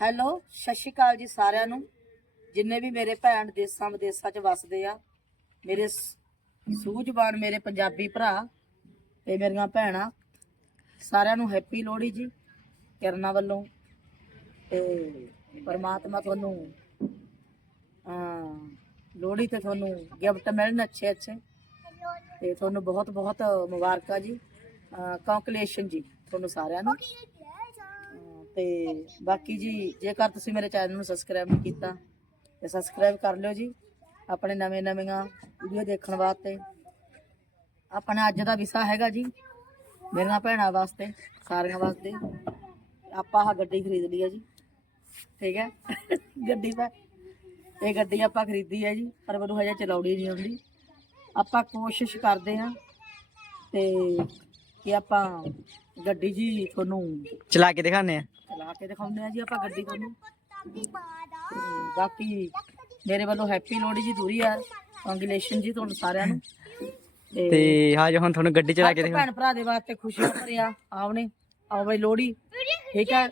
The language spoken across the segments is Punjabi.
ਹੈਲੋ, ਸਤਿ ਸ਼੍ਰੀ ਅਕਾਲ ਜੀ ਸਾਰਿਆਂ ਨੂੰ। ਜਿੰਨੇ ਵੀ ਮੇਰੇ ਭੈਣ ਦੇਸਾਂ ਵਿਦੇਸਾਂ 'ਚ ਵੱਸਦੇ ਆ, ਮੇਰੇ ਸੂਝਵਾਨ ਮੇਰੇ ਪੰਜਾਬੀ ਭਰਾ ਤੇ ਮੇਰੀਆਂ ਭੈਣਾਂ, ਸਾਰਿਆਂ ਨੂੰ ਹੈਪੀ ਲੋਹੜੀ ਜੀ, ਕਿਰਨਾ ਵੱਲੋਂ ਤੇ ਪਰਮਾਤਮਾ ਤੁਹਾਨੂੰ ਲੋਹੜੀ ਤੇ ਤੁਹਾਨੂੰ ਗਿਫਟ ਮਿਲਣ ਅੱਛੇ ਅੱਛੇ ਤੇ ਤੁਹਾਨੂੰ ਬਹੁਤ ਬਹੁਤ ਮੁਬਾਰਕਾਂ ਜੀ ਕੰਗ੍ਰੈਚੁਲੇਸ਼ਨ ਜੀ, ਤੁਹਾਨੂੰ ਸਾਰਿਆਂ ਨੂੰ। ਤੇ ਬਾਕੀ ਜੀ, ਜੇਕਰ ਤੁਸੀਂ ਮੇਰੇ ਚੈਨਲ ਨੂੰ ਸਬਸਕ੍ਰਾਈਬ ਨਹੀਂ ਕੀਤਾ, ਤੇ ਸਬਸਕ੍ਰਾਈਬ ਕਰ ਲਿਓ ਜੀ, ਆਪਣੇ ਨਵੇਂ ਨਵੀਆਂ ਵੀਡੀਓ ਦੇਖਣ ਵਾਸਤੇ। ਆਪਣਾ ਅੱਜ ਦਾ ਵਿਸ਼ਾ ਹੈਗਾ ਜੀ, ਮੇਰੀਆਂ ਭੈਣਾਂ ਵਾਸਤੇ, ਸਾਰਿਆਂ ਵਾਸਤੇ। ਆਪਾਂ ਆਹ ਗੱਡੀ ਖਰੀਦ ਲਈ ਹੈ ਜੀ, ਠੀਕ ਹੈ? ਗੱਡੀ ਪਾ, ਇਹ ਗੱਡੀ ਆਪਾਂ ਖਰੀਦੀ ਹੈ ਜੀ, ਪਰ ਮੈਨੂੰ ਹਜੇ ਚਲਾਉਣੀ ਨਹੀਂ ਆਉਂਦੀ। ਆਪਾਂ ਕੋਸ਼ਿਸ਼ ਕਰਦੇ ਹਾਂ ਤੇ ਕਿ ਆਪਾਂ ਗੱਡੀ ਜੀ ਤੁਹਾਨੂੰ ਚਲਾ ਕੇ ਦਿਖਾਣੇ ਆ। ਚਲਾ ਕੇ ਦਿਖਾਉਂਦੇ ਆ ਜੀ ਆਪਾਂ ਗੱਡੀ ਤੁਹਾਨੂੰ। ਤੇ ਬਾਕੀ ਮੇਰੇ ਵੱਲੋਂ ਹੈਪੀ ਲੋਹੜੀ ਜੀ ਦੂਰੀ ਆ। ਕੰਗ੍ਰੈਚੁਲੇਸ਼ਨ ਜੀ ਤੁਹਾਨੂੰ ਸਾਰਿਆਂ ਨੂੰ। ਤੇ ਹਾਂ ਜੋ ਹੁਣ ਤੁਹਾਨੂੰ ਗੱਡੀ ਚਲਾ ਕੇ ਹਰ ਦਿਖਾ ਭੈਣ ਭਰਾ ਦੇ ਵਾਸਤੇ ਖੁਸ਼ੀਆਂ ਭਰਿਆ। ਆਵਣੇ ਆਓ ਬਈ ਲੋਹੜੀ। ਠੀਕ ਹੈ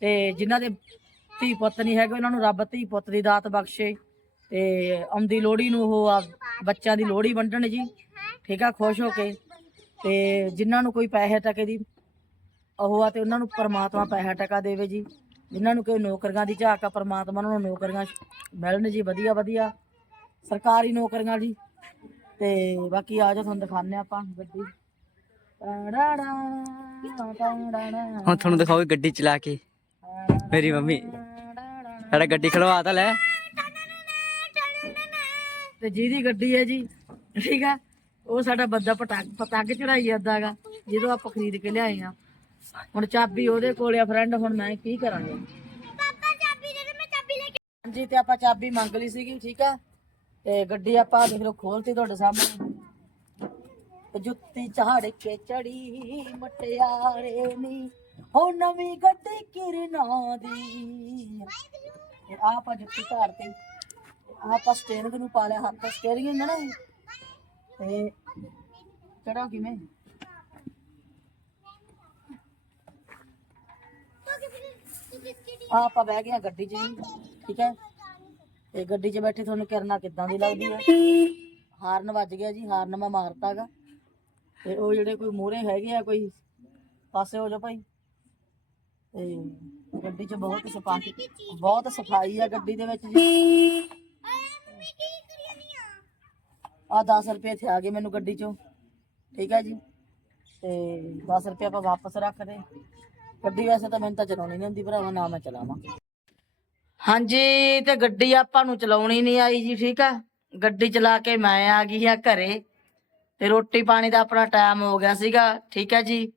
ਤੇ ਜਿਨ੍ਹਾਂ ਦੇ ਧੀ ਪੁੱਤ ਨਹੀਂ ਹੈਗੇ ਉਹਨਾਂ ਨੂੰ ਰੱਬ ਧੀ ਪੁੱਤ ਦੀ ਦਾਤ ਬਖਸ਼ੇ। ਤੇ ਆਉਂਦੀ ਲੋਹੜੀ ਨੂੰ ਉਹ ਆ ਬੱਚਿਆਂ ਦੀ ਲੋਹੜੀ ਵੰਡਣ ਜੀ। ਠੀਕ ਆ? ਖੁਸ਼ ਹੋ ਕੇ। ਤੇ ਜਿਨ੍ਹਾਂ ਨੂੰ ਕੋਈ ਪੈਸੇ ਟਕੇ ਦੀ ਉਹ ਆ ਤੇ ਉਹਨਾਂ ਨੂੰ ਪਰਮਾਤਮਾ ਪੈਸਾ ਟਕਾ ਦੇਵੇ ਜੀ। ਜਿਨ੍ਹਾਂ ਨੂੰ ਕੋਈ ਨੌਕਰੀਆਂ ਦੀ ਝਾਕ ਆ ਪਰਮਾਤਮਾ ਉਹਨਾਂ ਨੂੰ ਨੌਕਰੀਆਂ ਮਿਲਣ ਜੀ ਵਧੀਆ ਵਧੀਆ। ਸਰਕਾਰੀ ਨੌਕਰੀਆਂ ਜੀ। ਤੇ ਬਾਕੀ ਆ ਜਾ ਤੁਹਾਨੂੰ ਦਿਖਾਉਂਦੇ ਆਪਾਂ ਗੱਡੀ। ਹੁਣ ਤੁਹਾਨੂੰ ਦਿਖਾਓ ਗੱਡੀ ਚਲਾ ਕੇ। ਮੇਰੀ ਮੰਮੀ ਸਾਡਾ ਗੱਡੀ ਖੜਵਾ ਤਾਂ ਲੈ। ਤੇ ਜਿਹਦੀ ਗੱਡੀ ਹੈ ਜੀ ਠੀਕ ਆ। ਉਹ ਸਾਡਾ ਬੰਦਾ ਪਟਾਕ ਪਤੰਗ ਚੜਾਈ ਜਾਂਦਾਗਾ ਜਦੋਂ ਆਪਾਂ ਖਰੀਦ ਕੇ ਲਿਆਏ ਆ। ਹੁਣ ਚਾਬੀ ਉਹਦੇ ਕੋਲ ਆ ਫਰੈਂਡ ਹੁਣ ਮੈਂ ਕੀ ਕਰਾਂਗਾ? ਹਾਂਜੀ ਤੇ ਆਪਾਂ ਚਾਬੀ ਮੰਗ ਲਈ ਸੀਗੀ ਠੀਕ ਆ? ਤੇ ਗੱਡੀ ਆਪਾਂ ਦੇਖ ਲਓ ਖੋਲਤੀ ਤੁਹਾਡੇ ਸਾਹਮਣੇ। ਤੇ ਜੁੱਤੀ ਝਾੜ ਕੇ ਚੜੀ ਮਟਿਆਰੇ ਨੀ। ਹੋ ਨਵੀਂ ਗੱਡੀ ਕਿਰਨਾਂ ਦੀ। ਤੇ ਆਪਾਂ ਜੁੱਤੀ ਝਾੜਤੀ। ਆਪਾਂ ਸਟੀਅਰਿੰਗ ਨੂੰ ਪਾ ਲਿਆ ਹੱਥ ਸਟੀਅਰਿੰਗ ਹੁੰਦਾ ਨਾ ਇਹ। ਤੇ ਚੜਾ ਕਿਵੇਂ ਆਹ ਆਪਾਂ ਬਹਿ ਗਏ ਆ ਗੱਡੀ 'ਚ ਜੀ ਠੀਕ ਹੈ ਤੇ ਗੱਡੀ 'ਚ ਬੈਠੇ ਤੁਹਾਨੂੰ ਕਿਰਨਾ ਕਿੱਦਾਂ ਦੀ ਲੱਗਦੀ ਹੈ ਹਾਰਨ ਵੱਜ ਗਿਆ ਜੀ ਹਾਰਨ ਮੈਂ ਮਾਰਤਾਗਾ ਤੇ ਉਹ ਜਿਹੜੇ ਕੋਈ ਮੂਹਰੇ ਹੈਗੇ ਆ ਕੋਈ ਪਾਸੇ ਹੋ ਜਾ ਭਾਈ ਤੇ ਗੱਡੀ 'ਚ ਬਹੁਤ ਸਫ਼ਾਈ ਬਹੁਤ ਸਫ਼ਾਈ ਆ ਗੱਡੀ ਦੇ ਵਿੱਚ ਜੀ ਆ 10 ਰੁਪਏ ਇੱਥੇ ਆ ਗਏ ਮੈਨੂੰ ਗੱਡੀ 'ਚੋਂ। ਠੀਕ ਹੈ ਜੀ। ਤੇ 10 ਰੁਪਏ ਆਪਾਂ ਵਾਪਸ ਰੱਖ ਦੇ। ਗੱਡੀ ਵੈਸੇ ਤਾਂ ਮੈਨੂੰ ਤਾਂ ਚਲਾਉਣੀ ਨਹੀਂ ਹੁੰਦੀ ਭਰਾਵਾ, ਨਾ ਮੈਂ ਚਲਾਵਾਂ। ਹਾਂਜੀ, ਤੇ ਗੱਡੀ ਆਪਾਂ ਨੂੰ ਚਲਾਉਣੀ ਨਹੀਂ ਆਈ ਜੀ, ਠੀਕ ਆ। ਗੱਡੀ ਚਲਾ ਕੇ ਮੈਂ ਆ ਗਈ ਆ ਘਰੇ। ਤੇ ਰੋਟੀ ਪਾਣੀ ਦਾ ਆਪਣਾ ਟਾਈਮ ਹੋ ਗਿਆ ਸੀਗਾ, ਠੀਕ ਹੈ ਜੀ।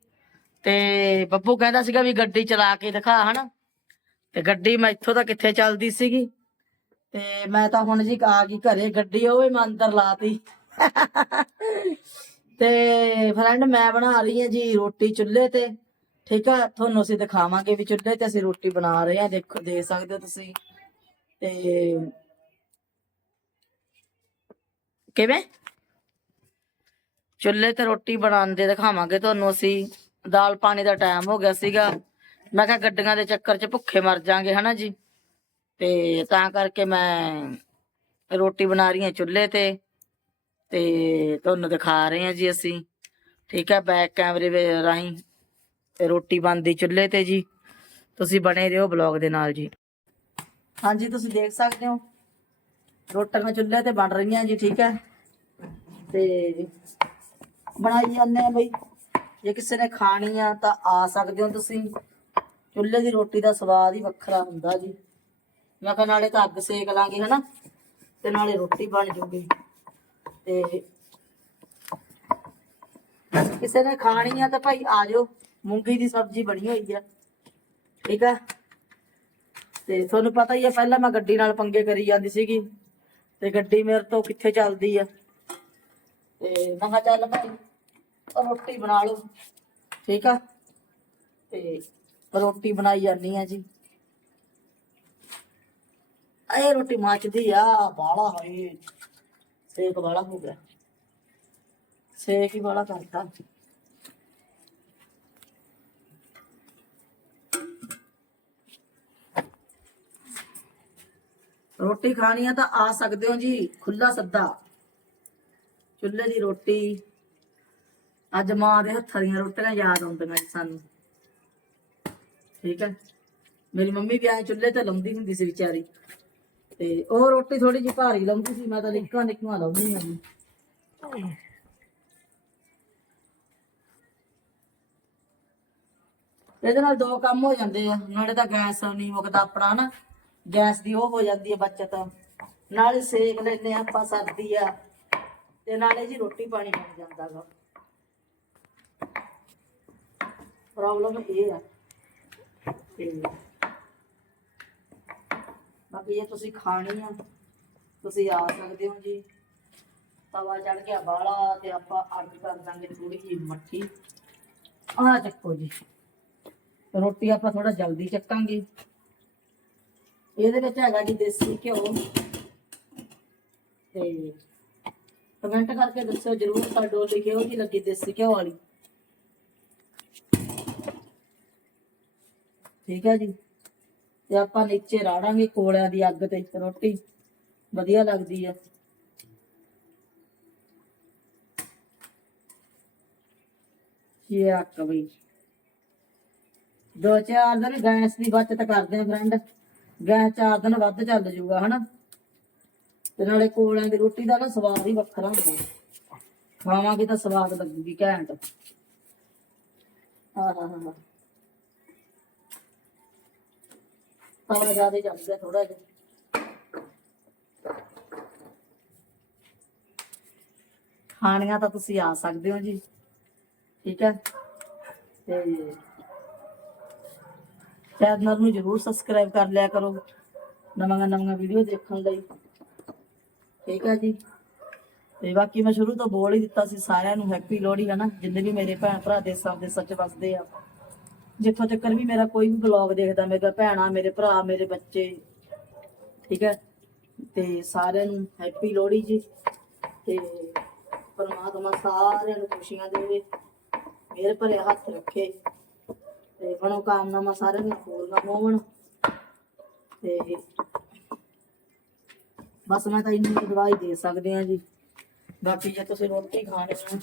ਤੇ ਬੱਬੂ ਕਹਿੰਦਾ ਸੀਗਾ ਵੀ ਗੱਡੀ ਚਲਾ ਕੇ ਦਿਖਾ, ਹਨਾ। ਤੇ ਗੱਡੀ ਮੈਂ ਇੱਥੋਂ ਤਾਂ ਕਿੱਥੇ ਚੱਲਦੀ ਸੀਗੀ? ਤੇ ਮੈਂ ਤਾਂ ਹੁਣ ਜੀ ਆ ਗਈ ਘਰੇ, ਗੱਡੀ ਉਹ ਵੀ ਮੈਂ ਅੰਦਰ ਲਾਤੀ। ਤੇ ਫਰੈਂਡ ਮੈਂ ਬਣਾ ਰਹੀ ਹਾਂ ਜੀ ਰੋਟੀ ਚੁੱਲ੍ਹੇ ਤੇ। ਠੀਕ ਆ, ਤੁਹਾਨੂੰ ਅਸੀਂ ਦਿਖਾਵਾਂਗੇ ਵੀ ਚੁੱਲ੍ਹੇ ਤੇ ਅਸੀਂ ਰੋਟੀ ਬਣਾ ਰਹੇ ਹਾਂ। ਦੇਖੋ, ਦੇ ਸਕਦੇ ਹੋ ਤੁਸੀਂ। ਤੇ ਕਿਵੇਂ? ਚੁੱਲ੍ਹੇ ਤੇ ਰੋਟੀ ਬਣਾਉਂਦੇ ਦਿਖਾਵਾਂਗੇ ਤੁਹਾਨੂੰ ਅਸੀਂ। ਦਾਲ ਪਾਣੀ ਦਾ ਟਾਈਮ ਹੋ ਗਿਆ ਸੀਗਾ। ਮੈਂ ਕਿਹਾ ਗੱਡੀਆਂ ਦੇ ਚੱਕਰ 'ਚ ਭੁੱਖੇ ਮਰ ਜਾਾਂਗੇ, ਹਨਾ ਜੀ? ਤੇ ਤਾਂ ਕਰਕੇ ਮੈਂ ਰੋਟੀ ਬਣਾ ਰਹੀ ਹਾਂ ਚੁੱਲ੍ਹੇ ਤੇ ਤੇ ਤੁਹਾਨੂੰ ਦਿਖਾ ਰਹੇ ਹਾਂ ਜੀ ਅਸੀਂ। ਠੀਕ ਹੈ ਬੈਕ ਕੈਮਰੇ ਰਾਹੀਂ ਤੇ ਰੋਟੀ ਬਣਦੀ ਚੁੱਲ੍ਹੇ ਤੇ ਜੀ। ਤੁਸੀਂ ਬਣੇ ਰਹੋ ਬਲੌਗ ਦੇ ਨਾਲ ਜੀ। ਹਾਂਜੀ, ਤੁਸੀਂ ਦੇਖ ਸਕਦੇ ਹੋ। ਰੋਟੀਆਂ ਚੁੱਲ੍ਹੇ ਤੇ ਬਣ ਰਹੀਆਂ ਜੀ, ਠੀਕ ਹੈ। ਤੇ ਬਣਾਈ ਜਾਂਦੇ ਆ ਬਈ। ਜੇ ਕਿਸੇ ਨੇ ਖਾਣੀ ਆ ਤਾਂ ਆ ਸਕਦੇ ਹੋ ਤੁਸੀਂ। ਚੁੱਲ੍ਹੇ ਦੀ ਰੋਟੀ ਦਾ ਸਵਾਦ ਹੀ ਵੱਖਰਾ ਹੁੰਦਾ ਜੀ। ਮੈਂ ਕਿਹਾ ਨਾਲੇ ਤਾਂ ਅੱਗ ਸੇਕ ਲਾਂਗੇ ਹਨਾ, ਤੇ ਨਾਲੇ ਰੋਟੀ ਬਣ ਜੂਗੀ। ਤੇ ਕਿਸੇ ਨੇ ਖਾਣੀ ਆ ਤਾਂ ਭਾਈ ਆ ਜਾਓ, ਮੂੰਗੀ ਦੀ ਸਬਜ਼ੀ ਬਣੀ ਹੋਈ ਆ, ਠੀਕ ਆ? ਤੇ ਤੁਹਾਨੂੰ ਪਤਾ ਹੀ ਆ, ਪਹਿਲਾਂ ਮੈਂ ਗੱਡੀ ਨਾਲ ਪੰਗੇ ਕਰੀ ਜਾਂਦੀ ਸੀਗੀ, ਤੇ ਗੱਡੀ ਮੇਰੇ ਤੋਂ ਕਿੱਥੇ ਚੱਲਦੀ ਆ? ਤੇ ਮੈਂ ਕਿਹਾ ਚੱਲ ਭਾਈ ਰੋਟੀ ਬਣਾ ਲਓ, ਠੀਕ ਆ? ਤੇ ਰੋਟੀ ਬਣਾਈ ਜਾਂਦੀ ਆ ਜੀ। ਇਹ ਰੋਟੀ ਮੱਚਦੀ ਆ ਬਾਲਾ ਹੋਈ ਸੇਕ ਵਾਲਾ ਹੋ ਗਿਆ ਸੇਕ ਹੀ ਵਾਲਾ ਕਰਤਾ ਰੋਟੀ ਖਾਣੀ ਆ ਤਾਂ ਆ ਸਕਦੇ ਹੋ ਜੀ ਖੁੱਲਾ ਸੱਦਾ ਚੁੱਲ੍ਹੇ ਦੀ ਰੋਟੀ ਅੱਜ ਮਾਂ ਦੇ ਹੱਥਾਂ ਦੀਆਂ ਰੋਟੀਆਂ ਯਾਦ ਆਉਂਦੀਆਂ ਜੀ ਸਾਨੂੰ ਠੀਕ ਹੈ ਮੇਰੀ ਮੰਮੀ ਵੀ ਐ ਚੁੱਲ੍ਹੇ ਤੇ ਲਾਉਂਦੀ ਹੁੰਦੀ ਸੀ ਵਿਚਾਰੀ ਤੇ ਉਹ ਰੋਟੀ ਥੋੜੀ ਜਿਹੀ ਭਾਰੀ ਲਾਉਂਦੀ ਸੀ, ਮੈਂ ਤਾਂ ਨਿੱਕਾ ਨਿੱਕਾ ਲਾਉਂਦੀ ਹਾਂ ਜੀ। ਇਹਦੇ ਨਾਲ ਦੋ ਕੰਮ ਹੋ ਜਾਂਦੇ ਆ। ਨਾਲੇ ਤਾਂ ਗੈਸ ਨਹੀਂ ਮੁੱਕਦਾ ਆਪਣਾ ਨਾ। ਗੈਸ ਦੀ ਉਹ ਹੋ ਜਾਂਦੀ ਹੈ ਬਚਤ। ਨਾਲੇ ਸੇਕ ਲੈਨੇ ਆਪਾਂ ਸਰਦੀ ਆ। ਤੇ ਨਾਲੇ ਜੀ ਰੋਟੀ ਪਾਣੀ ਬਣ ਜਾਂਦਾ ਗਾ। ਪ੍ਰੋਬਲਮ ਇਹ ਆ। ਤੇ ਬਾਕੀ ਜੇ ਤੁਸੀਂ ਖਾਣੀ ਆ, ਤੁਸੀਂ ਆ ਸਕਦੇ ਹੋ ਜੀ। ਤਵਾ ਚੜ ਗਿਆ ਬਾਲਾ ਤੇ ਆਪਾਂ ਅੱਗ ਕਰ ਦਾਂਗੇ ਥੋੜੀ ਜਿਹੀ ਮੱਠੀ। ਆਹ ਚੱਕੋ ਜੀ। ਰੋਟੀ ਆਪਾਂ ਥੋੜਾ ਜਲਦੀ ਚੱਕਾਂਗੇ। ਇਹਦੇ ਵਿੱਚ ਹੈਗਾ ਜੀ ਦੇਸੀ ਘਿਓ। ਤੇ ਕਮੈਂਟ ਕਰਕੇ ਦੱਸਿਓ ਜਰੂਰ ਤੁਹਾਡੇ ਡੋਲੀ ਕਿਹੋ ਜੀ ਲੱਗੀ ਦੇਸੀ ਘਿਓ ਵਾਲੀ। ਠੀਕ ਹੈ ਜੀ। ਤੇ ਆਪਾਂ ਨੀਚੇ ਰਾੜਾਂਗੇ ਕੋਲਿਆਂ ਦੀ ਅੱਗ ਤੇ ਰੋਟੀ। ਵਧੀਆ ਲੱਗਦੀ ਆ। ਇਹ ਅੱਕ ਬਈ। ਦੋ ਚਾਰ ਦਿਨ ਗੈਸ ਦੀ ਬਚਤ ਕਰਦੇ ਆ ਫਰੈਂਡ ਗੈਸ ਚਾਰ ਦਿਨ ਵੱਧ ਚੱਲ ਜੂਗਾ, ਹਨਾ? ਤੇ ਨਾਲੇ ਕੋਲਿਆਂ ਦੀ ਰੋਟੀ ਦਾ ਨਾ ਸਵਾਦ ਹੀ ਵੱਖਰਾ ਹੁੰਦਾ। ਖਾਵਾਂਗੇ ਤਾਂ ਸਵਾਦ ਲੱਗੂਗੀ ਘੈਂਟ। ਹਾਂ ਹਾਂ ਹਾਂ ਤਵਾ ਜ਼ਿਆਦਾ ਚੱਲ ਥੋੜਾ ਜਿਹਾ। ਖਾਣੀਆਂ ਤਾਂ ਤੁਸੀਂ ਆ ਸਕਦੇ ਹੋ ਜੀ। ਠੀਕ ਹੈ। ਤੇ ਚੈਨਲ ਨੂੰ ਜਰੂਰ ਸਬਸਕ੍ਰਾਈਬ ਕਰ ਲਿਆ ਕਰੋ। ਨਵਾਂ ਨਵਾਂ ਵੀਡੀਓ ਦੇਖਣ ਲਈ। ਠੀਕ ਹੈ ਜੀ। ਤੇ ਬਾਕੀ ਮੈਂ ਸ਼ੁਰੂ ਤੋਂ ਬੋਲ ਹੀ ਦਿੱਤਾ ਸੀ ਸਾਰਿਆਂ ਨੂੰ ਹੈਪੀ ਲੋਹੜੀ ਹੈ ਨਾ। ਜਿੰਨੇ ਵੀ ਮੇਰੇ ਭੈਣ ਭਰਾ ਦੇਸਾਂ ਦੇ ਸੱਚ ਵਸਦੇ ਆ। ਜਿੱਥੋਂ ਤੱਕ ਵੀ ਮੇਰਾ ਕੋਈ ਵੀ ਬਲੌਗ ਦੇਖਦਾ ਮੇਰਾ ਭੈਣਾ, ਮੇਰੇ ਭਰਾ, ਮੇਰੇ ਬੱਚੇ, ਠੀਕ ਹੈ? ਤੇ ਸਾਰਿਆਂ ਨੂੰ ਹੈਪੀ ਲੋਹੜੀ ਜੀ। ਤੇ ਪਰਮਾਤਮਾ ਸਾਰਿਆਂ ਨੂੰ ਖੁਸ਼ੀਆਂ ਦੇਵੇ ਮੇਰੇ ਭਰੇ ਹੱਥ ਰੱਖੇ। ਤੇ ਮਨੋ ਕਾਮਨਾਵਾਂ ਸਾਰਿਆਂ ਦੀਆਂ ਪੂਰੀਆਂ ਹੋਵਣ। ਤੇ ਬਸ ਮੈਂ ਤਾਂ ਇੰਨੀ ਕੁ ਦਵਾਈ ਦੇ ਸਕਦੇ ਆ ਜੀ। ਬਾਕੀ ਜੇ ਤੁਸੀਂ ਰੋਟੀ ਖਾਣੀ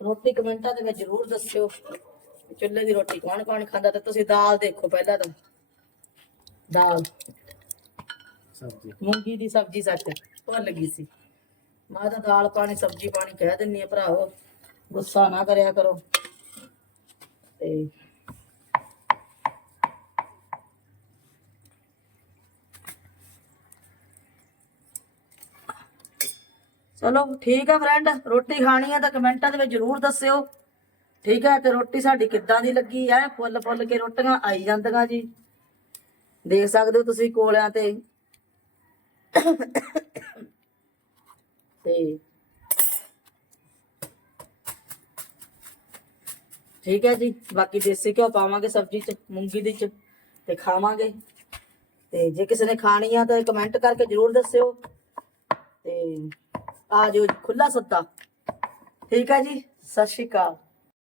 ਰੋਟੀ ਕਮੈਂਟਾਂ ਦੇ ਵਿੱਚ ਜ਼ਰੂਰ ਦੱਸਿਓ। ਚੁੱਲ੍ਹੇ ਦੀ ਰੋਟੀ ਕੌਣ ਕੌਣ ਖਾਂਦਾ ਤੇ ਤੁਸੀਂ ਦਾਲ ਦੇਖੋ ਪਹਿਲਾਂ ਤਾਂ। ਦਾਲ। ਸਬਜ਼ੀ। ਮੂੰਗੀ ਦੀ ਸਬਜ਼ੀ ਸੱਚ ਭੁੱਲ ਗਈ ਸੀ। ਮੈਂ ਤਾਂ ਦਾਲ ਪਾਣੀ ਸਬਜ਼ੀ ਪਾਣੀ ਕਹਿ ਦਿੰਨੀ ਆ ਭਰਾਓ ਗੁੱਸਾ ਨਾ ਕਰਿਆ ਕਰੋ। ਤੇ ਚਲੋ ਠੀਕ ਹੈ ਫਰੈਂਡ ਰੋਟੀ ਖਾਣੀ ਹੈ ਤਾਂ ਕਮੈਂਟਾਂ ਦੇ ਵਿੱਚ ਜਰੂਰ ਦੱਸਿਓ। ਠੀਕ ਹੈ, ਤੇ ਰੋਟੀ ਸਾਡੀ ਕਿੱਦਾਂ ਦੀ ਲੱਗੀ ਹੈ? ਫੁੱਲ ਫੁੱਲ ਕੇ ਰੋਟੀਆਂ ਆਈ ਜਾਂਦੀਆਂ ਜੀ। ਦੇਖ ਸਕਦੇ ਹੋ ਤੁਸੀਂ ਕੋਲਿਆਂ ਤੇ। ਤੇ ਠੀਕ ਹੈ ਜੀ, ਬਾਕੀ ਦੇਸੀ ਘਿਓ ਪਾਵਾਂਗੇ ਸਬਜ਼ੀ ਚ, ਮੂੰਗੀ ਦੀ ਚ, ਤੇ ਖਾਵਾਂਗੇ। ਤੇ ਜੇ ਕਿਸੇ ਨੇ ਖਾਣੀ ਆ, ਤਾਂ ਕਮੈਂਟ ਕਰਕੇ ਜਰੂਰ ਦੱਸਿਓ। ਤੇ ਆ ਜਾਓ ਖੁੱਲਾ ਸੱਦਾ ਠੀਕ ਹੈ ਜੀ, ਸਤਿ ਸ਼੍ਰੀ ਅਕਾਲ।